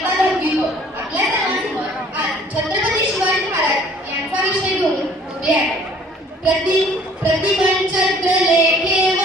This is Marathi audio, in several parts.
इयत्ता 10वी आपल्या सर्वांसमोर आज छत्रपती शिवाजी महाराज यांचा विषय घेऊन उभे आहे. प्रतिपंचत्र लेखेव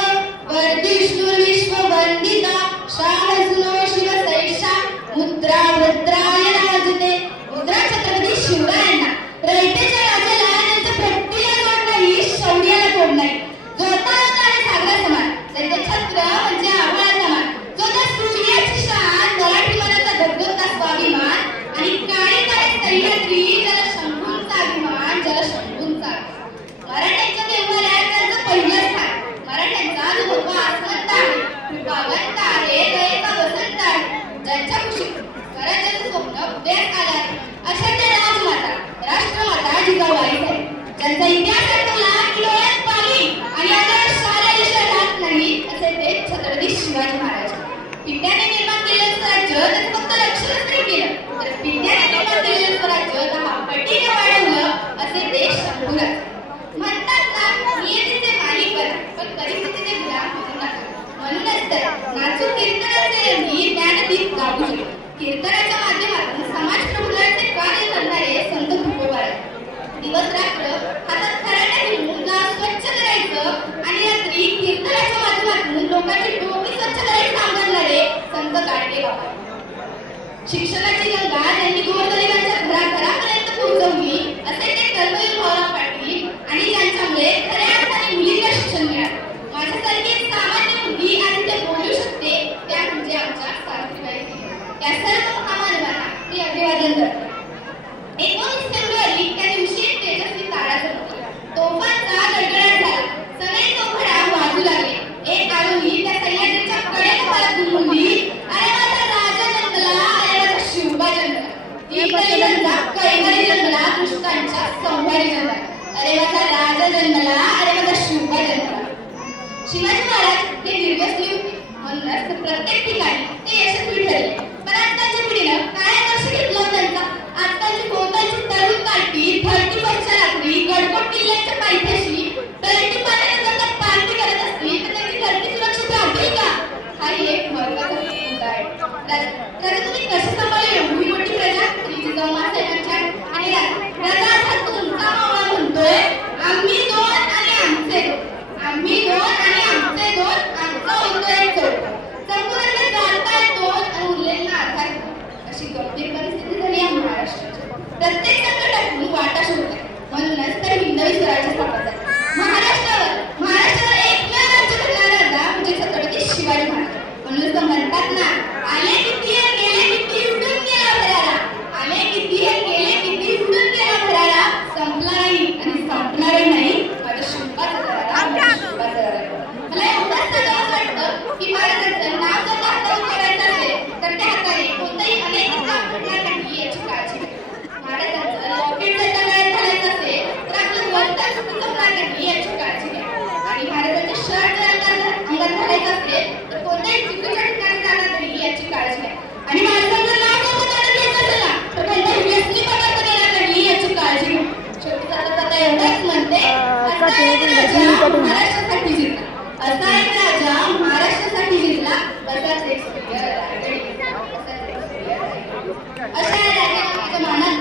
वर्धिष्णु विश्ववंदिता शाहसुनो शिवसैषा मुद्रा भद्राय राजते. मुद्रा छत्रपती शिवरायांना रयतेच्या राजाला त्यांच्या भक्तीला जोड नाही, शौर्याला जोड नाही. जोडता होता आहे सागरा समान त्यांचे छत्र म्हणजे आभाळा समान. जो त्या सूर्याची शान मराठी मनाचा धगधगता स्वाभिमान आणि काळी काळी सह्याद्री ज्याला शंभूंचा अभिमान, ज्याला शंभूंचा मराठ्यांच्या देवालयात त्यांचं पहिलं स्थान. मराठ्यांचा जो भगवा आसमंत आहे, कृपावंत आहे, दयेचा वसंत आहे, ज्यांच्या कुशीत स्वराज्याचं स्वप्न उदयास आलं आहे अशा त्या राजमाता राष्ट्रमाता जिजाबाई आहेत, ज्यांचा इतिहास आठवला की डोळ्यात पाणी आणि अंगावर साऱ्या देशात हात नाही असे ते छत्रपती शिवाजी महाराज. पित्याने निर्माण केलेलं स्वराज्य त्याचं फक्त रक्षणच नाही केलं, तर पित्याने निर्माण केलेलं स्वराज्य 10 पटीने वाढवलं असे ते शंभूराज. म्हणतात ना, नियतीचे मालिक बना पण परिस्थितीचे गुलाम होऊ नका. म्हणूनच तर नाचू कीर्तनाचे रंगी ज्ञानदीप गाऊ शकतो. कीर्तनाच्या माध्यमातून समाज प्रबोधनाचे कार्य करणारे संत तुकोबाराय. दिवस रात्र हातात खराटा घेऊन गाव स्वच्छ करायचं आणि रात्री कीर्तनाच्या माध्यमातून लोकांची डोकी स्वच्छ करायचं काम करणारे संत गाडगे बाबा. शिक्षणाची गंगा त्यांनी गोरगरिबांच्या घराघरापर्यंत पोहोचवली असे ते कर्मवीर भाऊराव पाटील आणि ज्यांच्यामुळे खऱ्या अर्थाने मुलींना शिक्षण मिळालं. माझ्यासारखी एक सामान्य मुलगी आणि ते बोलू शकते त्या म्हणजे आमच्या सावित्रीबाई. त्या सर्व महामानवांना मी अभिवादन करते. 19 फेब्रुवारी त्या दिवशी एक तेजस्वी तारा चमकला. तोफांचा गडगडाट झाला. सगळे चौघडा वाजू लागले. एक आरोही त्या सह्याद्रीच्या कडेकपाळात घुमली. अरे माझा राजा जन्मला, अरे माझा शिवबा जन्मला. ती कलिगंगा कैवारी जन्मला, दुष्टांच्या संहारी जन्मला. अरे माझा राजा जन्मला, अरे माझा शिवबा जन्मला. शिवाजी महाराज हे दीर्घस्वी होते, म्हणूनच प्रत्येक ठिकाणी ते यशस्वी ठरले. पण आजकालच्या पिढीनं काय आदर्श घेतला त्यांचा? आजकालची कोणताची तरुण पार्टी 31च्या रात्री गडकोट किल्ल्याच्या पायथ्याशी तळटी पाण्याने जर पार्टी करत असतील तर त्यांची धरती सुरक्षित राहतील का? हा एक महत्त्वाचा मुद्दा आहे. तर तुम्ही कसे सांभाळले एवढी मोठी प्रजा? जिजाऊमा साहेबांच्या आणि राजा असा तुमचा मावळा म्हणतोय, आम्ही दोन आणि आमचे दोन, आम्ही दोन आणि आमचे दोन, आमचा होतोय एक चौथा. संपूर्ण जाणताय दोन आणि उरलेला आधार. अशी गंभीर परिस्थिती झाली आहे महाराष्ट्राची. प्रत्येक संकटातून वाटा शोधते. म्हणूनच तर हिंदवी स्वराज्य स्थापन झाले. महाराष्ट्रावर एकमेव राज्य करणारा राजा म्हणजे छत्रपती शिवाजी महाराज. म्हणून तर म्हणतात ना, आले किती गेले किती उडून गेला भरारा. आले किती गेले किती उडून गेला भरारा. संपला नाही आणि संपणारही नाही माझ्या शिवबाचा दरारा, माझ्या शिवबाचा दरारा. मला एवढंच सांगावं वाटतं की महाराजांचं नाव जर हातावर करायचं असेल तर त्या हाताने कोणतंही अनेक काम घडणार नाही याची काळजी घ्या. महाराजांचं रॉकेट जर तयार घालायचं असेल तर आपलं वरता चुकवणार नाही याची काळजी घ्या. आणि महाराजांचे शर्ट जर अंगात घालायचं असेल तर कोणत्याही चुकीच्या ठिकाणी जाणार नाही याची काळजी घ्या. आणि महाराजांचं नाव कोणतं काढत घ्यायचं असेल ना तर कोणत्याही व्यसनी पदार्थ देणार नाही याची काळजी घ्या. शेवटी आता एवढंच म्हणते, महाराष्ट्रासाठी जिंकला, असा एक राजा महाराष्ट्रासाठी जिंकला, तसाच एक अशा राजा मानात